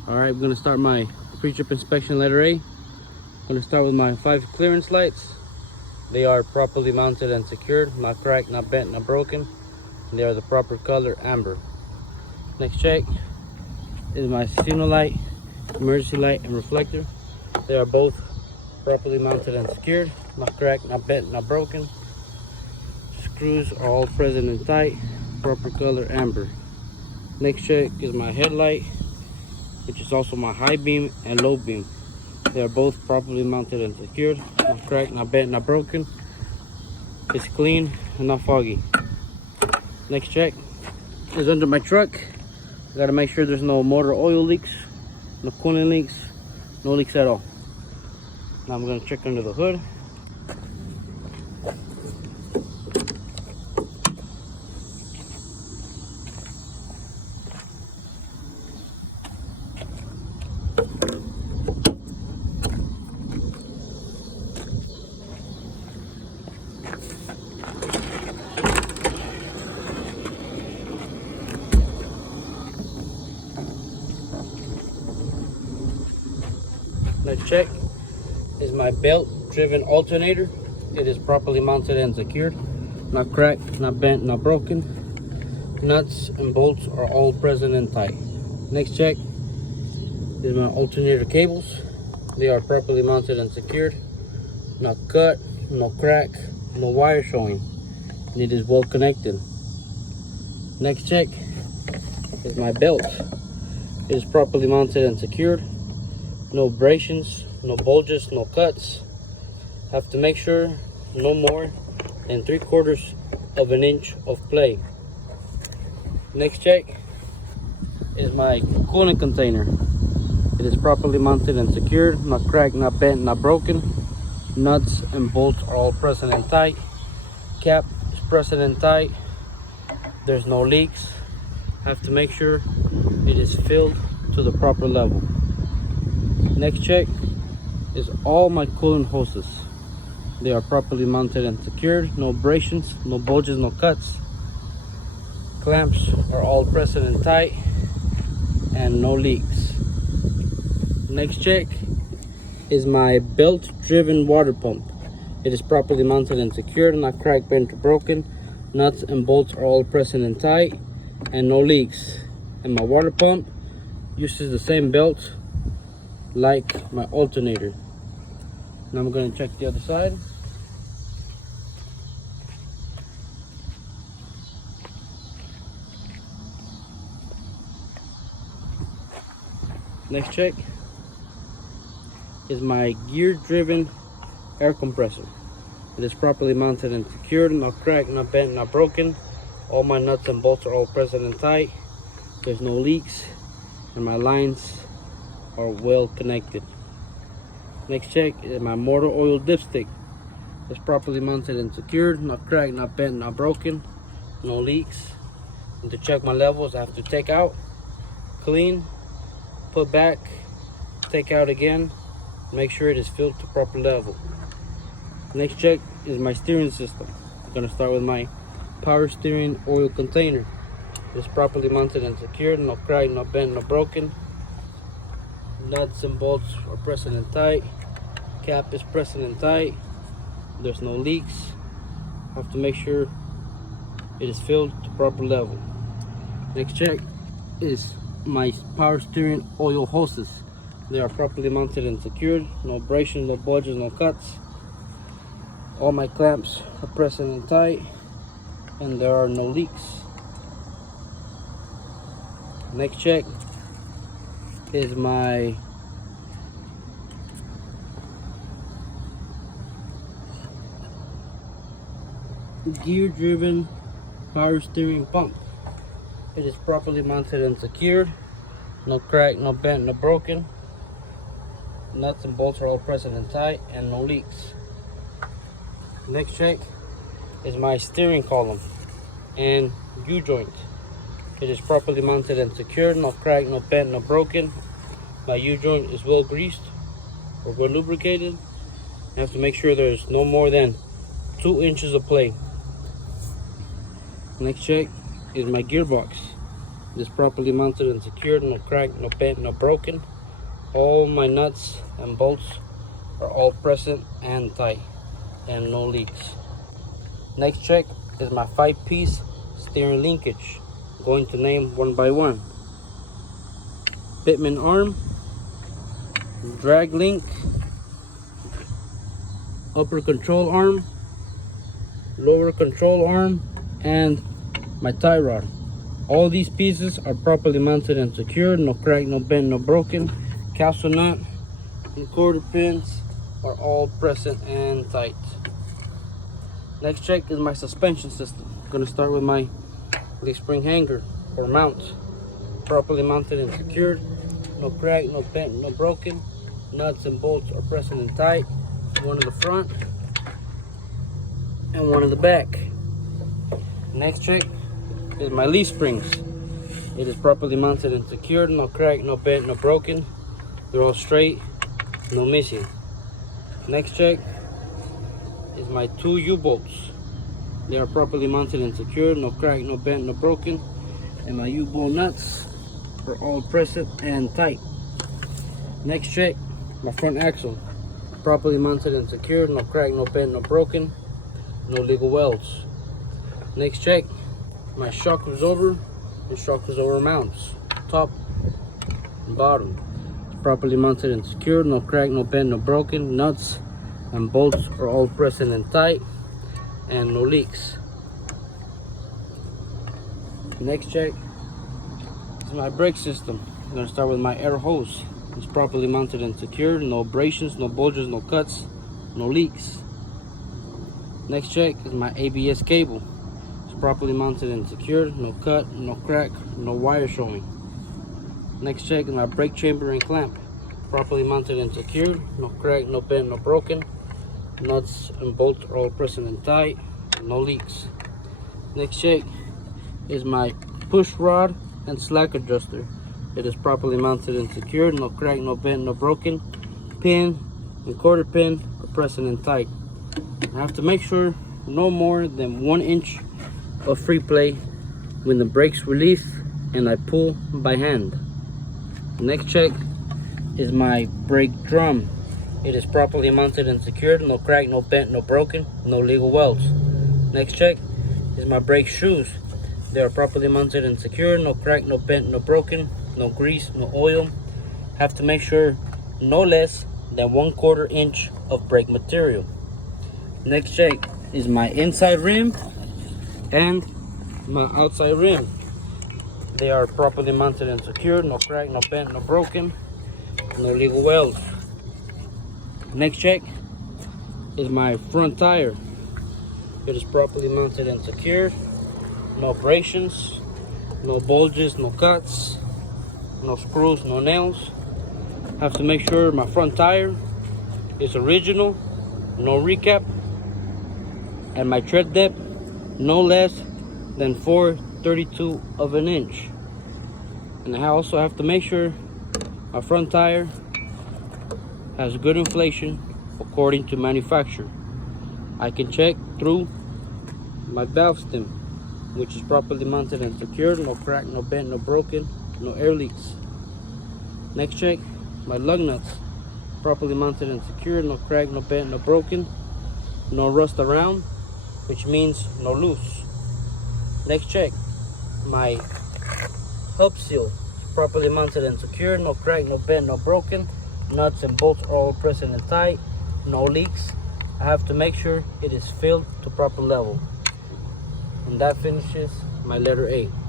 Alright, I'm going to start my pre-trip inspection letter A. I'm going to start with my 5 clearance lights. They are properly mounted and secured, not cracked, not bent, not broken. They are the proper color, amber. Next check is my signal light, emergency light, and reflector. They are both properly mounted and secured, not cracked, not bent, not broken. Screws are all present and tight, proper color, amber. Next check is my headlight, which is also my high beam and low beam. They are both properly mounted and secured, not cracked, not bent, not broken. It's clean and not foggy. Next check is under my truck. I gotta make sure there's no motor oil leaks, no coolant leaks, no leaks at all. Now I'm gonna check under the hood. Next check is my belt driven alternator. It is properly mounted and secured, not cracked, not bent, not broken. Nuts and bolts are all present and tight. Next check is my alternator cables. They are properly mounted and secured, not cut, no crack, no wire showing, and it is well connected. Next check is my belt. It is properly mounted and secured. No abrasions, no bulges, no cuts. Have to make sure no more than 3/4 of an inch of play. Next check is my coolant container. It is properly mounted and secured, not cracked, not bent, not broken. Nuts and bolts are all present and tight. Cap is present and tight. There's no leaks. Have to make sure it is filled to the proper level. Next check is all my coolant hoses. They are properly mounted and secured, no abrasions, no bulges, no cuts. Clamps are all present and tight, and no leaks. Next check is my belt driven water pump. It is properly mounted and secured, not cracked, bent, or broken. Nuts and bolts are all present and tight, and no leaks. And my water pump uses the same belt like my alternator. Now I'm going to check the other side. Next check is my gear driven air compressor. It is properly mounted and secured, not cracked, not bent, not broken. All my nuts and bolts are all present and tight. There's no leaks, and my lines are well connected. Next check is my motor oil dipstick. It's properly mounted and secured, not cracked, not bent, not broken, no leaks. And to check my levels, I have to take out, clean, put back, take out again, make sure it is filled to proper level. Next check is my steering system. I'm going to start with my power steering oil container. It's properly mounted and secured, no cracked, no bent, no broken. Nuts and bolts are present and tight. Cap is present and tight. There's no leaks. Have to make sure it is filled to proper level. Next check is my power steering oil hoses. They are properly mounted and secured. No abrasions, no bulges, no cuts. All my clamps are present and tight, and there are no leaks. Next check is my gear driven power steering pump. It is properly mounted and secured, no crack, no bent, no broken. Nuts and bolts are all present and tight, and no leaks. Next check is my steering column and U-joint. It is properly mounted and secured, no crack, no bent, no broken. My U-joint is well greased or well lubricated. You have to make sure there's no more than 2 inches of play. Next check is my gearbox. It is properly mounted and secured, no crack, no bent, no broken. All my nuts and bolts are all present and tight, and no leaks. Next check is my 5-piece steering linkage. I'm going to name one by one. Pitman arm, drag link, upper control arm, lower control arm, and my tie rod. All these pieces are properly mounted and secured, no crack, no bend, no broken. Capsule nut and quarter pins are all present and tight. Next check is my suspension system. I'm going to start with my leaf spring hanger or mount. Properly mounted and secured, no crack, no bent, no broken. Nuts and bolts are present and tight. One in the front and one in the back. Next check is my leaf springs. It is properly mounted and secured, no crack, no bent, no broken. They're all straight, no missing. Next check is my 2 U-bolts. They are properly mounted and secured, no crack, no bent, no broken. And my U-bolt nuts are all present and tight. Next check, my front axle. Properly mounted and secured, no crack, no bent, no broken. No legal welds. Next check, my shock absorber and shock absorber mounts. Top and bottom. Properly mounted and secured, no crack, no bend, no broken. Nuts and bolts are all present and tight, and no leaks. Next check is my brake system. I'm going to start with my air hose. It's properly mounted and secured, no abrasions, no bulges, no cuts, no leaks. Next check is my ABS cable. It's properly mounted and secured, no cut, no crack, no wire showing. Next check is my brake chamber and clamp. Properly mounted and secured, no crack, no bend, no broken. Nuts and bolts are all present and tight, no leaks. Next check is my push rod and slack adjuster. It is properly mounted and secured, no crack, no bend, no broken. Pin and quarter pin are present and tight. I have to make sure no more than 1 inch of free play when the brakes release and I pull by hand. Next check is my brake drum. It is properly mounted and secured, no crack, no bent, no broken, no legal welds. Next check is my brake shoes. They are properly mounted and secured, no crack, no bent, no broken, no grease, no oil. Have to make sure no less than 1/4 inch of brake material. Next check is my inside rim and my outside rim. They are properly mounted and secured, no crack, no bent, no broken, no legal welds. Next check is my front tire. It is properly mounted and secured, no abrasions, no bulges, no cuts, no screws, no nails. Have to make sure my front tire is original, no recap, and my tread depth no less than 4/32 of an inch. And I also have to make sure my front tire has good inflation according to manufacturer. I can check through my valve stem, which is properly mounted and secured, no crack, no bent, no broken, no air leaks. Next check, my lug nuts, properly mounted and secured, no crack, no bent, no broken, no rust around, which means no loose. Next check, my hub seal, properly mounted and secured, no crack, no bent, no broken. Nuts and bolts are all present and tight, no leaks. I have to make sure it is filled to proper level. And that finishes my letter A.